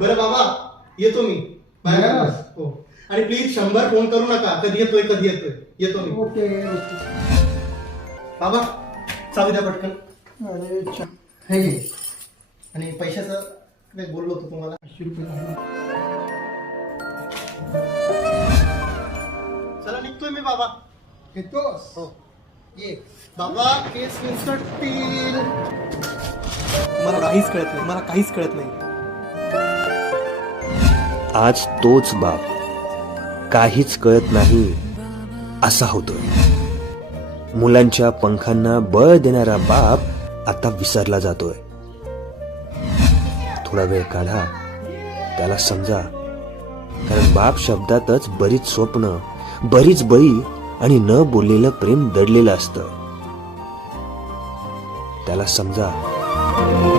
बरं बाबा, येतो मी बाहेर. हो, आणि प्लीज 100 फोन करू नका, कधी येतोय येतो मी. ओके. बाबा, चालू द्या पटकन. अरे हे घे. आणि पैशाचं काही बोललो होतो तुम्हाला. 500 रुपये. चला निघतोय मी बाबा. येतोस? हो. ये. बाबा, केस विंचटतील. मला काहीच कळत नाही. आज तोच बाप काहीच कळत नाही असा होतोय. मुलांच्या पंखांना बळ देणारा बाप आता विसरला जातोय. थोडा वेळ काढा, त्याला समजा. कारण बाप शब्दातच बरीच स्वप्न, बरीच बळी आणि न बोललेलं प्रेम दडलेलं असतं. त्याला समजा.